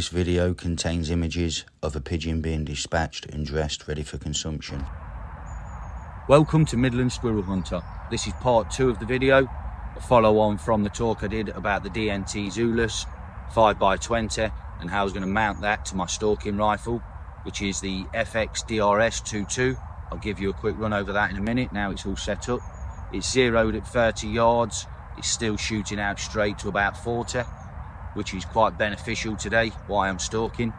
This video contains images of a pigeon being dispatched and dressed ready for consumption. Welcome to Midland Squirrel Hunter. This is part 2 of the video, a follow on from the talk I did about the DNT ZULUS 5x20 and how I was going to mount that to my stalking rifle, which is the FX DRS 22. I'll give you a quick run over that in a minute. Now it's all set up. It's zeroed at 30 yards. It's still shooting out straight to about 40, which is quite beneficial today while I'm stalking.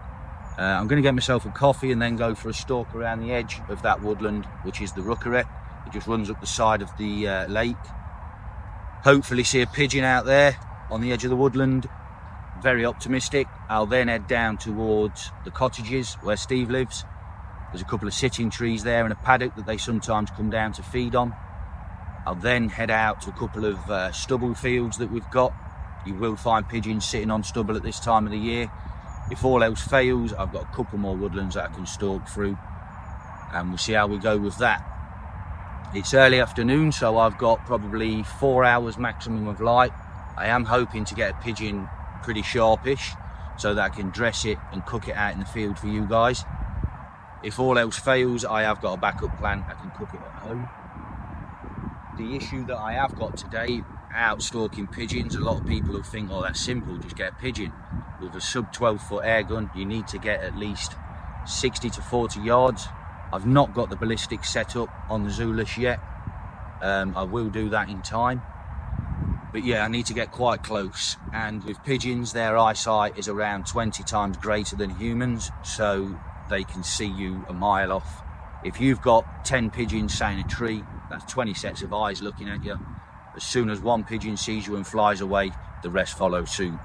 I'm going to get myself a coffee and then go for a stalk around the edge of that woodland, which is the rookery. It just runs up the side of the lake. Hopefully see a pigeon out there on the edge of the woodland. Very optimistic. I'll then head down towards the cottages where Steve lives. There's a couple of sitting trees there and a paddock that they sometimes come down to feed on. I'll then head out to a couple of stubble fields that we've got. You will find pigeons sitting on stubble at this time of the year. If all else fails, I've got a couple more woodlands that I can stalk through, and we'll see how we go with that. It's early afternoon, so I've got probably 4 hours maximum of light. I am hoping to get a pigeon pretty sharpish so that I can dress it and cook it out in the field for you guys. If all else fails, I have got a backup plan. I can cook it at home. The issue that I have got today, out stalking pigeons, a lot of people will think, oh, that's simple, just get a pigeon. With a sub 12-foot air gun, you need to get at least 60 to 40 yards. I've not got the ballistics set up on the Zulus yet. I will do that in time. But yeah, I need to get quite close. And with pigeons, their eyesight is around 20 times greater than humans, so they can see you a mile off. If you've got 10 pigeons sat in a tree, that's 20 sets of eyes looking at you. As soon as one pigeon sees you and flies away, the rest follow suit.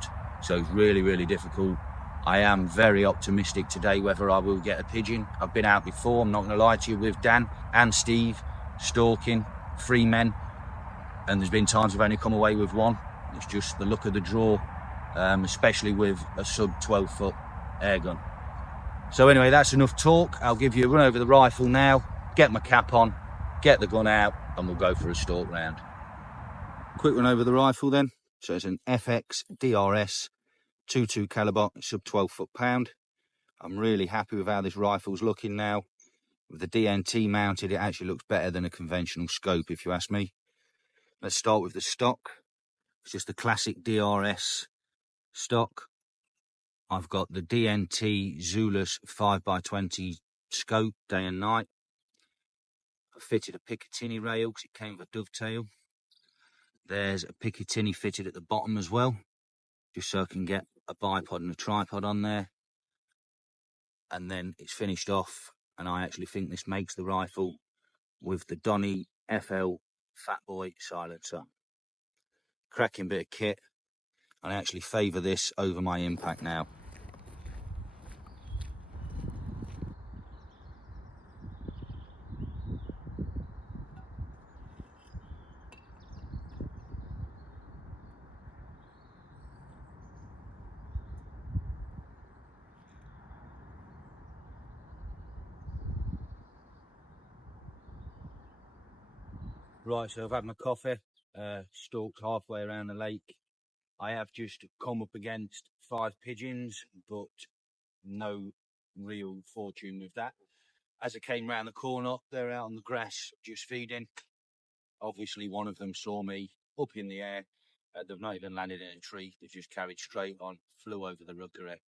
So it's really, really difficult. I am very optimistic today whether I will get a pigeon. I've been out before, I'm not going to lie to you, with Dan and Steve, stalking, 3 men. And there's been times I've only come away with one. It's just the luck of the draw, especially with a sub 12-foot air gun. So anyway, that's enough talk. I'll give you a run over the rifle now, get my cap on, get the gun out, and we'll go for a stalk round. Quick run over the rifle then. So it's an FX DRS 22 caliber, sub 12-foot pound. I'm really happy with how this rifle's looking now. With the DNT mounted, it actually looks better than a conventional scope, if you ask me. Let's start with the stock. It's just the classic DRS stock. I've got the DNT ZULUS 5x20 scope, day and night. I fitted a Picatinny rail because it came with a dovetail. There's a Picatinny fitted at the bottom as well, just so I can get a bipod and a tripod on there. And then it's finished off, and I actually think this makes the rifle with the Donny FL Fatboy silencer. Cracking bit of kit, and I actually favour this over my impact now. Right, so I've had my coffee, stalked halfway around the lake. I have just come up against 5 pigeons, but no real fortune with that. As I came round the corner, they're out on the grass just feeding. Obviously one of them saw me up in the air. They've not even landed in a tree, they've just carried straight on, flew over the rookery,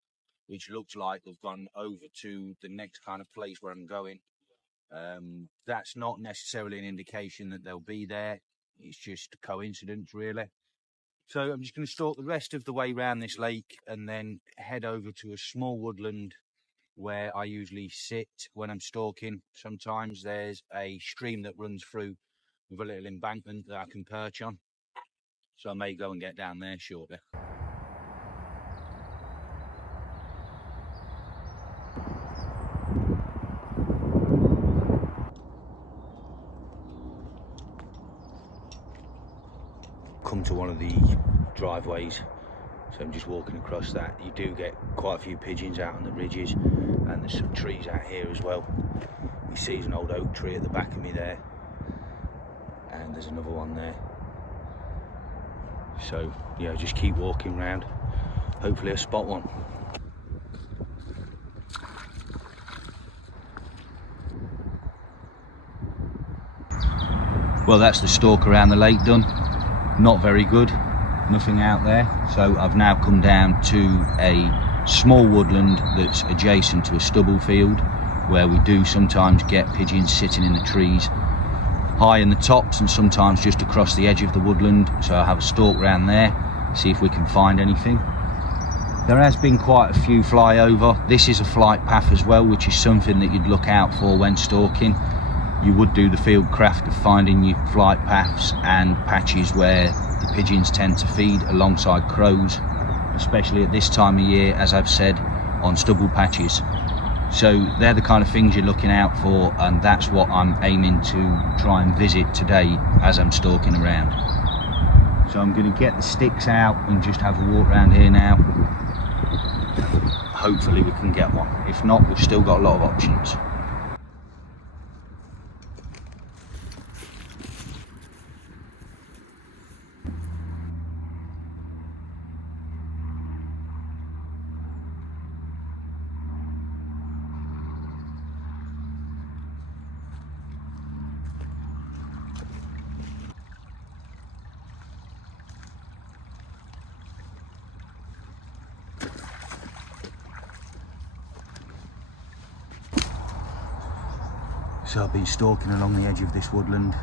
which looks like they've gone over to the next kind of place where I'm going. That's not necessarily an indication that they'll be there. It's just a coincidence, really. So I'm just going to stalk the rest of the way around this lake and then head over to a small woodland where I usually sit when I'm stalking. Sometimes there's a stream that runs through with a little embankment that I can perch on. So I may go and get down there shortly. Come to one of the driveways, so I'm just walking across that. You do get quite a few pigeons out on the ridges, and there's some trees out here as well. You see an old oak tree at the back of me there, and there's another one there. So yeah, just keep walking round, hopefully I spot one. Well, that's the stalk around the lake done. Not very good, nothing out there. So I've now come down to a small woodland that's adjacent to a stubble field, where we do sometimes get pigeons sitting in the trees high in the tops and sometimes just across the edge of the woodland. So I have a stalk around there, see if we can find anything. There has been quite a few fly over. This is a flight path as well, which is something that you'd look out for when stalking. You would do the field craft of finding your flight paths and patches where the pigeons tend to feed alongside crows, especially at this time of year, as I've said, on stubble patches. So they're the kind of things you're looking out for, and that's what I'm aiming to try and visit today as I'm stalking around. So I'm going to get the sticks out and just have a walk around here now. Hopefully we can get one. If not, we've still got a lot of options. So I've been stalking along the edge of this woodland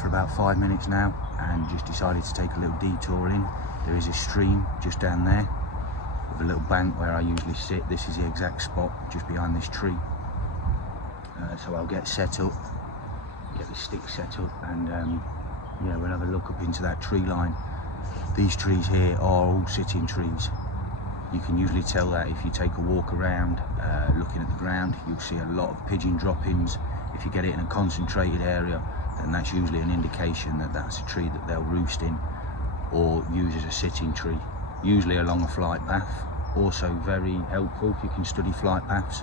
for about 5 minutes now, and just decided to take a little detour in. There is a stream just down there with a little bank where I usually sit. This is the exact spot just behind this tree. So I'll get set up, get the stick set up, and yeah, we'll have a look up into that tree line. These trees here are all sitting trees. You can usually tell that if you take a walk around looking at the ground. You'll see a lot of pigeon droppings. If you get it in a concentrated area, then that's usually an indication that that's a tree that they'll roost in or use as a sitting tree, usually along a flight path. Also very helpful if you can study flight paths.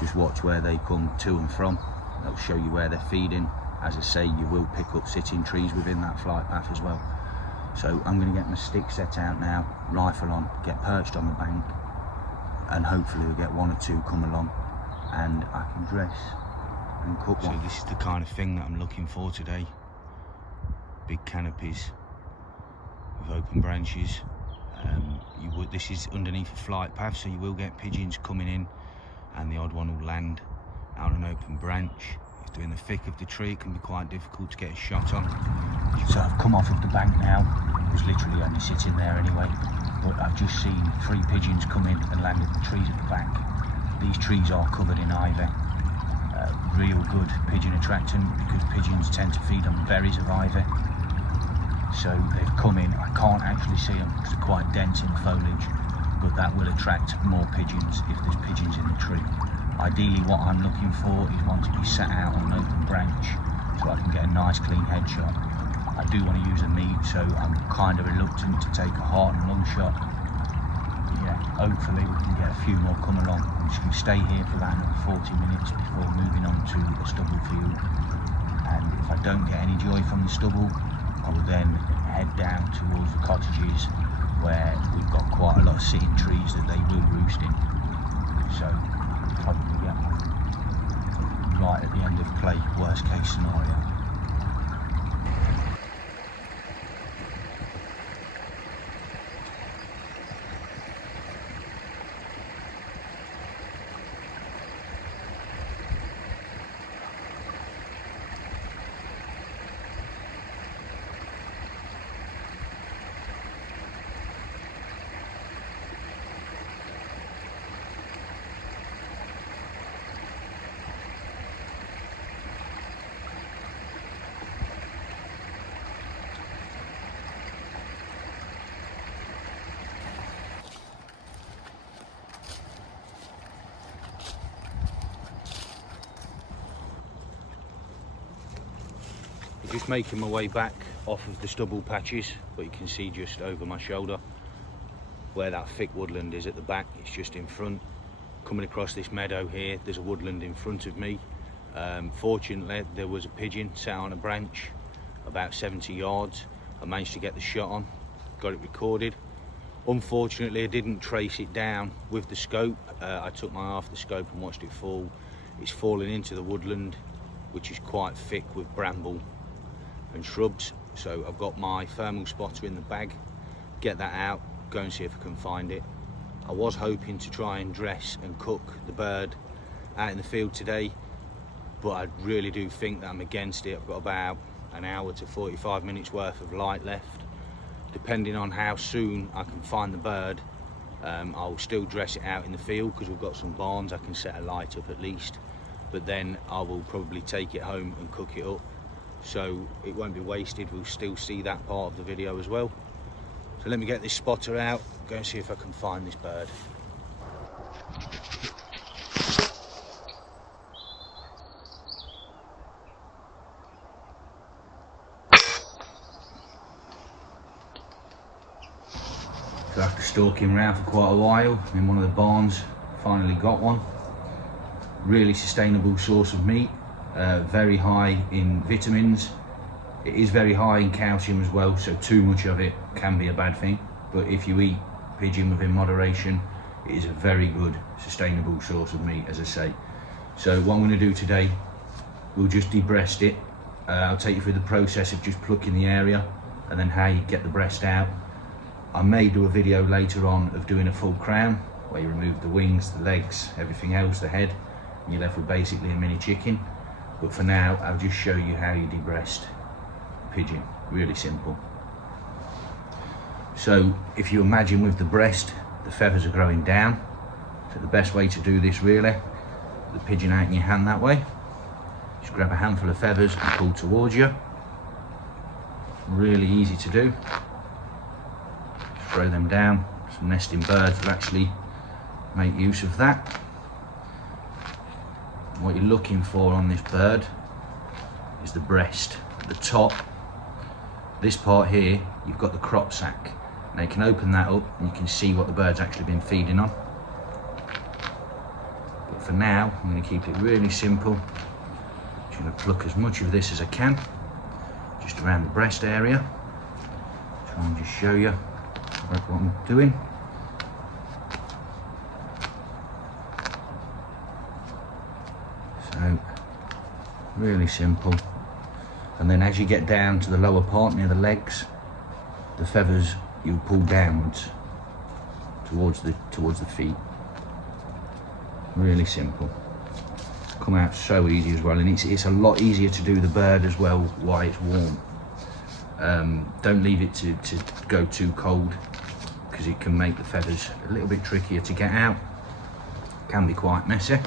Just watch where they come to and from. They'll show you where they're feeding. As I say, you will pick up sitting trees within that flight path as well. So I'm going to get my stick set out now, rifle on, get perched on the bank, and hopefully we'll get one or two come along and I can dress and cook one. So this is the kind of thing that I'm looking for today. Big canopies with open branches. This is underneath a flight path, so you will get pigeons coming in, and the odd one will land out on an open branch. If they're in the thick of the tree, it can be quite difficult to get a shot on. So I've come off of the bank now. It was literally only sitting there anyway, but I've just seen 3 pigeons come in and land at the trees at the back. These trees are covered in ivy. Real good pigeon attractant, because pigeons tend to feed on berries of ivy. So they've come in. I can't actually see them because they're quite dense in the foliage, but that will attract more pigeons if there's pigeons in the tree. Ideally what I'm looking for is one to be sat out on an open branch so I can get a nice clean headshot. I do want to use a meat, so I'm kind of reluctant to take a heart and lung shot. Yeah, hopefully we can get a few more come along. I'm just going to stay here for about another 40 minutes before moving on to a stubble field. And if I don't get any joy from the stubble, I will then head down towards the cottages where we've got quite a lot of sitting trees that they will roost in. So probably get right at the end of play, worst case scenario. Just making my way back off of the stubble patches, but you can see just over my shoulder where that thick woodland is at the back. It's just in front. Coming across this meadow here, there's a woodland in front of me. Fortunately there was a pigeon sat on a branch about 70 yards. I managed to get the shot on, got it recorded. Unfortunately I didn't trace it down with the scope. I took my eye off the scope and watched it fall. It's fallen into the woodland, which is quite thick with bramble. and shrubs. So I've got my thermal spotter in the bag, get that out, go and see if I can find it. I was hoping to try and dress and cook the bird out in the field today, but I really do think that I'm against it. I've got about an hour to 45 minutes worth of light left. Depending on how soon I can find the bird, I'll still dress it out in the field because we've got some barns. I can set a light up at least, but then I will probably take it home and cook it up, so it won't be wasted. We'll still see that part of the video as well. So let me get this spotter out, go and see if I can find this bird. So after stalking around for quite a while in one of the barns, finally got one. Really sustainable source of meat, very high in vitamins. It is very high in calcium as well, so too much of it can be a bad thing. But if you eat pigeon within moderation, it is a very good sustainable source of meat, as I say. So what I'm going to do today, we'll just de-breast it. I'll take you through the process of just plucking the area and then how you get the breast out. I may do a video later on of doing a full crown, where you remove the wings, the legs, everything else, the head, and you're left with basically a mini chicken. But for now, I'll just show you how you de-breast a pigeon. Really simple. So if you imagine with the breast, the feathers are growing down. So the best way to do this really, the pigeon out in your hand that way. Just grab a handful of feathers and pull towards you. Really easy to do. Throw them down. Some nesting birds will actually make use of that. What you're looking for on this bird is the breast. At the top, this part here, you've got the crop sack. Now you can open that up and you can see what the bird's actually been feeding on. But for now, I'm going to keep it really simple. Just going to pluck as much of this as I can, just around the breast area. Try and just show you what I'm doing. So, really simple. And then as you get down to the lower part near the legs, the feathers you pull downwards towards the feet. Really simple. Come out so easy as well, and it's a lot easier to do the bird as well while it's warm. Don't leave it to go too cold, because it can make the feathers a little bit trickier to get out. Can be quite messy.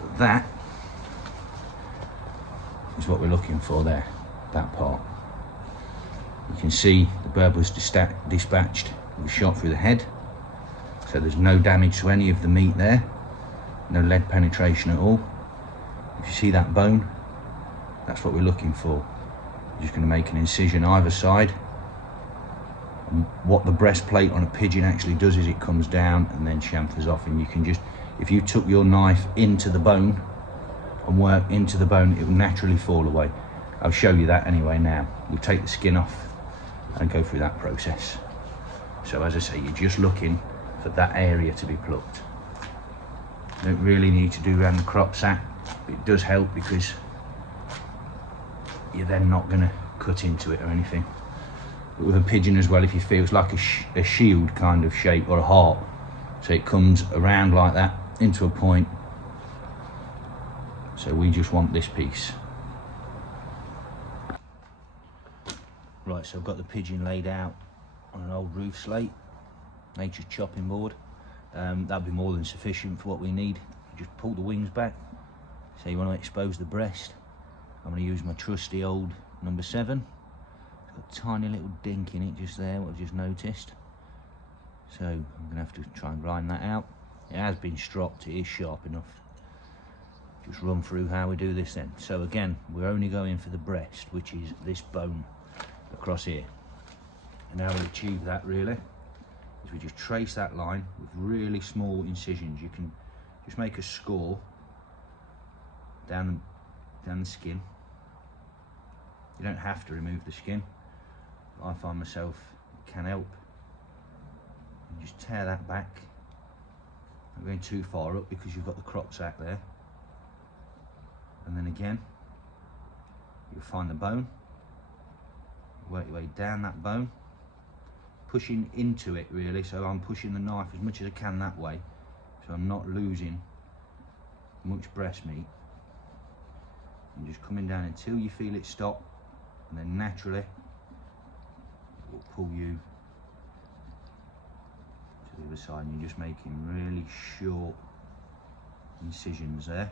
But that is what we're looking for there, that part. You can see the bird was dispatched with a shot through the head, so there's no damage to any of the meat there, no lead penetration at all. If you see that bone, that's what we're looking for. You're just going to make an incision either side. And what the breastplate on a pigeon actually does is it comes down and then chamfers off, and you can just, if you took your knife into the bone and work into the bone, it will naturally fall away. I'll show you that anyway now. We'll take the skin off and go through that process. So as I say, you're just looking for that area to be plucked. You don't really need to do around the crop sack, but it does help because you're then not going to cut into it or anything. But with a pigeon as well, if you feel, it's like a shield kind of shape, or a heart, so it comes around like that into a point. So we just want this piece. Right, so I've got the pigeon laid out on an old roof slate, nature's chopping board. That'll be more than sufficient for what we need. You just pull the wings back. So you want to expose the breast. I'm going to use my trusty old number 7. It's got a tiny little dink in it just there, what I've just noticed. So I'm going to have to try and grind that out. It has been stropped, it is sharp enough. Just run through how we do this then. So again, we're only going for the breast, which is this bone across here. And how we achieve that really is we just trace that line with really small incisions. You can just make a score down the skin. You don't have to remove the skin. I find myself it can help. You just tear that back. Not going too far up because you've got the crop sack there. And then again, you you'll find the bone. Work your way down that bone, pushing into it really, so I'm pushing the knife as much as I can that way, so I'm not losing much breast meat. And just coming down until you feel it stop, and then naturally it will pull you to the other side, and you're just making really short incisions there.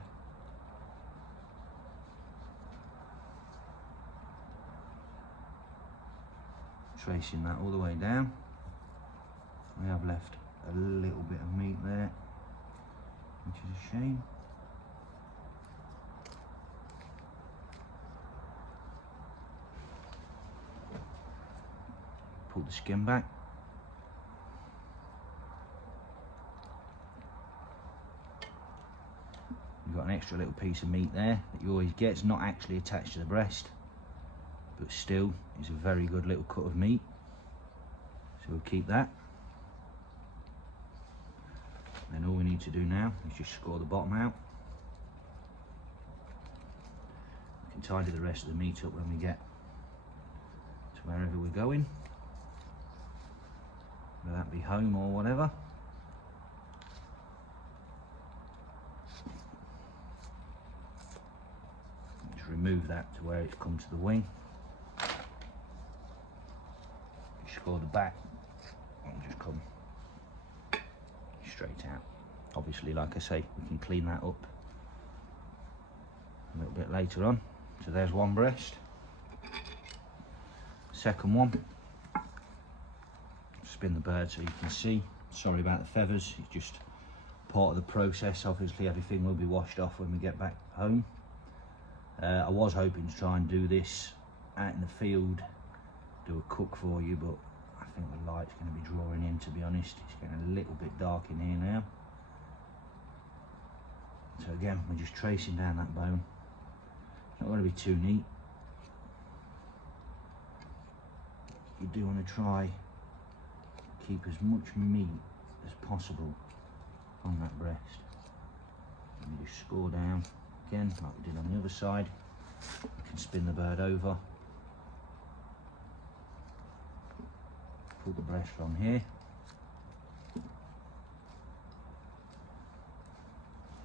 Tracing that all the way down. We have left a little bit of meat there, which is a shame. Pull the skin back. You've got an extra little piece of meat there that you always get. It's not actually attached to the breast, but still it's a very good little cut of meat, so we'll keep that. Then all we need to do now is just score the bottom out. We can tidy the rest of the meat up when we get to wherever we're going, whether that be home or whatever. Just remove that to where it's come to the wing. Score the back and just come straight out. Obviously, like I say, we can clean that up a little bit later on. So there's one breast. Second one. Spin the bird so you can see. Sorry about the feathers, it's just part of the process. Obviously everything will be washed off when we get back home. I was hoping to try and do this out in the field, do a cook for you, but I think the light's going to be drawing in, to be honest. It's getting a little bit dark in here now. So again, we're just tracing down that bone. It's not going to be too neat. You do want to try keep as much meat as possible on that breast. And you just score down again like we did on the other side. You can spin the bird over, pull the breast from here,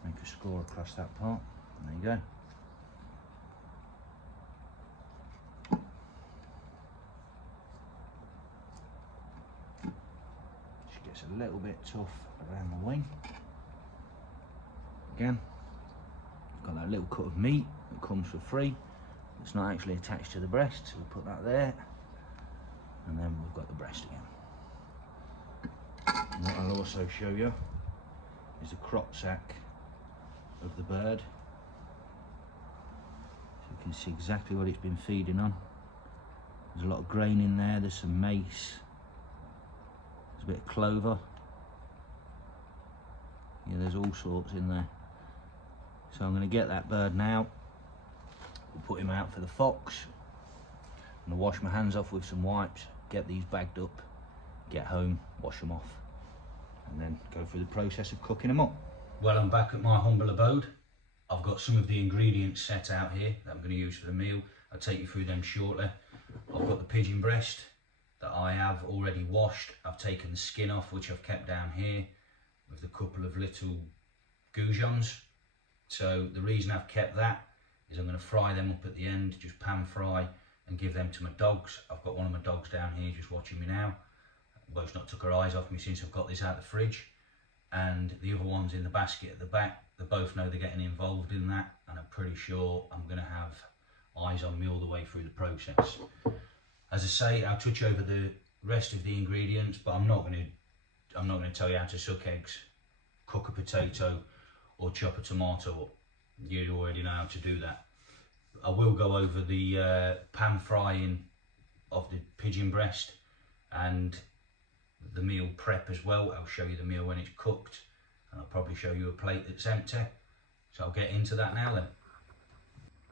make a score across that part, and there you go. Just gets a little bit tough around the wing. Again, got that little cut of meat that comes for free. It's not actually attached to the breast, so we'll put that there. And then we've got the breast again. And what I'll also show you is the crop sack of the bird. So you can see exactly what it's been feeding on. There's a lot of grain in there, there's some mace, there's a bit of clover. Yeah, there's all sorts in there. So I'm going to get that bird now. We'll put him out for the fox. I'm going to wash my hands off with some wipes, get these bagged up, get home, wash them off, and then go through the process of cooking them up. Well, I'm back at my humble abode. I've got some of the ingredients set out here that I'm going to use for the meal. I'll take you through them shortly. I've got the pigeon breast that I have already washed. I've taken the skin off, which I've kept down here with a couple of little goujons. So the reason I've kept that is I'm going to fry them up at the end, just pan fry, and give them to my dogs. I've got one of my dogs down here just watching me now. Well, it's not took her eyes off me since I've got this out of the fridge. And the other one's in the basket at the back. They both know they're getting involved in that, and I'm pretty sure I'm going to have eyes on me all the way through the process. As I say, I'll touch over the rest of the ingredients, but I'm not going to tell you how to suck eggs, cook a potato, or chop a tomato up. You already know how to do that. I will go over the pan frying of the pigeon breast and the meal prep as well. I'll show you the meal when it's cooked, and I'll probably show you a plate that's empty. So I'll get into that now then.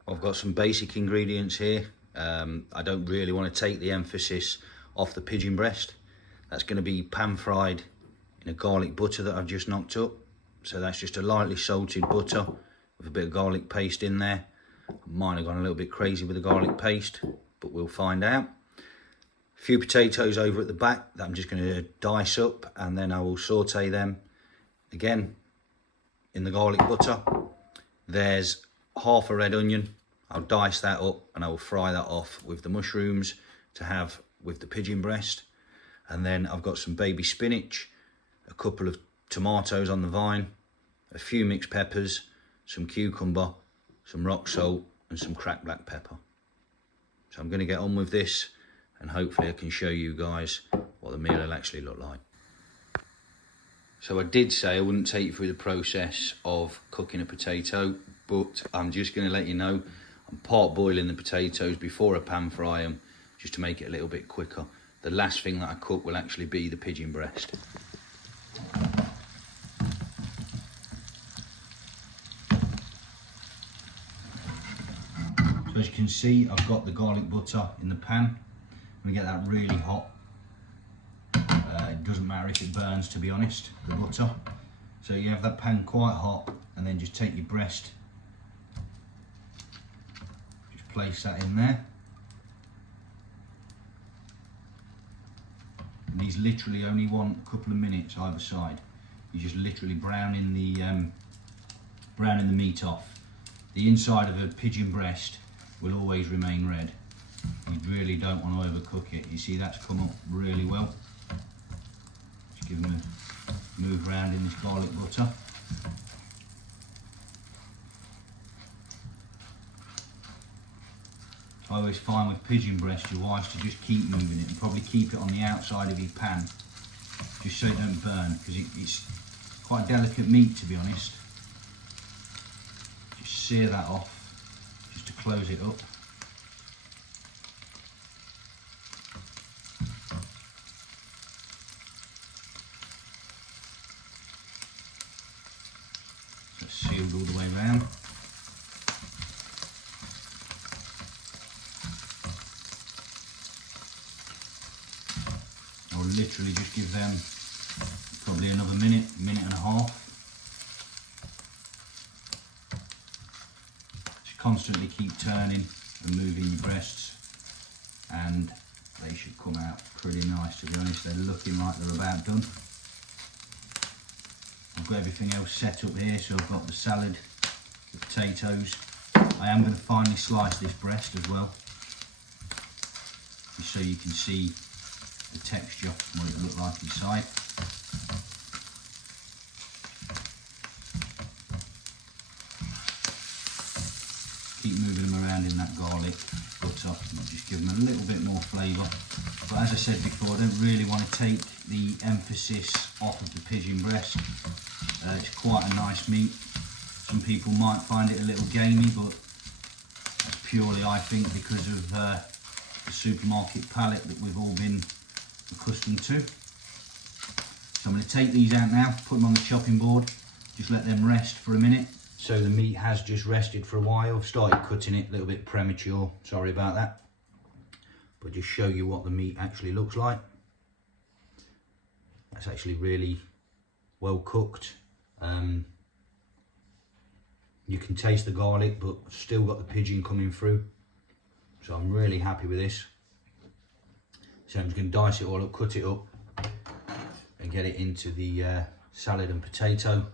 I've got some basic ingredients here. I don't really want to take the emphasis off the pigeon breast. That's going to be pan fried in a garlic butter that I've just knocked up. So that's just a lightly salted butter with a bit of garlic paste in there. Mine have gone a little bit crazy with the garlic paste, but we'll find out. A few potatoes over at the back that I'm just going to dice up, and then I will saute them again in the garlic butter. There's half a red onion. I'll dice that up and I will fry that off with the mushrooms to have with the pigeon breast. And then I've got some baby spinach, a couple of tomatoes on the vine, a few mixed peppers, some cucumber, some rock salt and some cracked black pepper. So I'm going to get on with this, and hopefully I can show you guys what the meal will actually look like. So I did say I wouldn't take you through the process of cooking a potato, but I'm just going to let you know I'm part boiling the potatoes before I pan fry them, just to make it a little bit quicker. The last thing that I cook will actually be the pigeon breast. So as you can see, I've got the garlic butter in the pan. I'm going to get that really hot. It doesn't matter if it burns, to be honest, the butter. So you have that pan quite hot, and then just take your breast, just place that in there. And these literally only want a couple of minutes either side. You just literally browning the meat off. The inside of a pigeon breast will always remain red. You really don't want to overcook it. You see that's come up really well. Just give them a move around in this garlic butter. I always find with pigeon breast you're wise to just keep moving it, and probably keep it on the outside of your pan just so it don't burn, because it's quite delicate meat, to be honest. Just sear that off just to close it up. So it's sealed all the way around. I'll literally just give them probably another minute and a half. Just constantly keep turning and moving your breasts, and they should come out pretty nice, to be honest. They're looking like they're about done. I've got everything else set up here, so I've got the salad, the potatoes. I am going to finely slice this breast as well, just so you can see the texture, what it look like inside. Keep moving them around in that garlic butter, and just give them a little bit more flavour. But as I said before, I don't really want to take the emphasis off of the pigeon breast. It's quite a nice meat. Some people might find it a little gamey, but that's purely, I think, because of the supermarket palate that we've all been accustomed to. So I'm going to take these out now, put them on the chopping board, just let them rest for a minute. So the meat has just rested for a while. I've started cutting it a little bit premature, sorry about that, but just show you what the meat actually looks like. That's actually really well cooked. You can taste the garlic, but still got the pigeon coming through, so I'm really happy with this. So I'm just going to dice it all up, cut it up and get it into the salad and potato.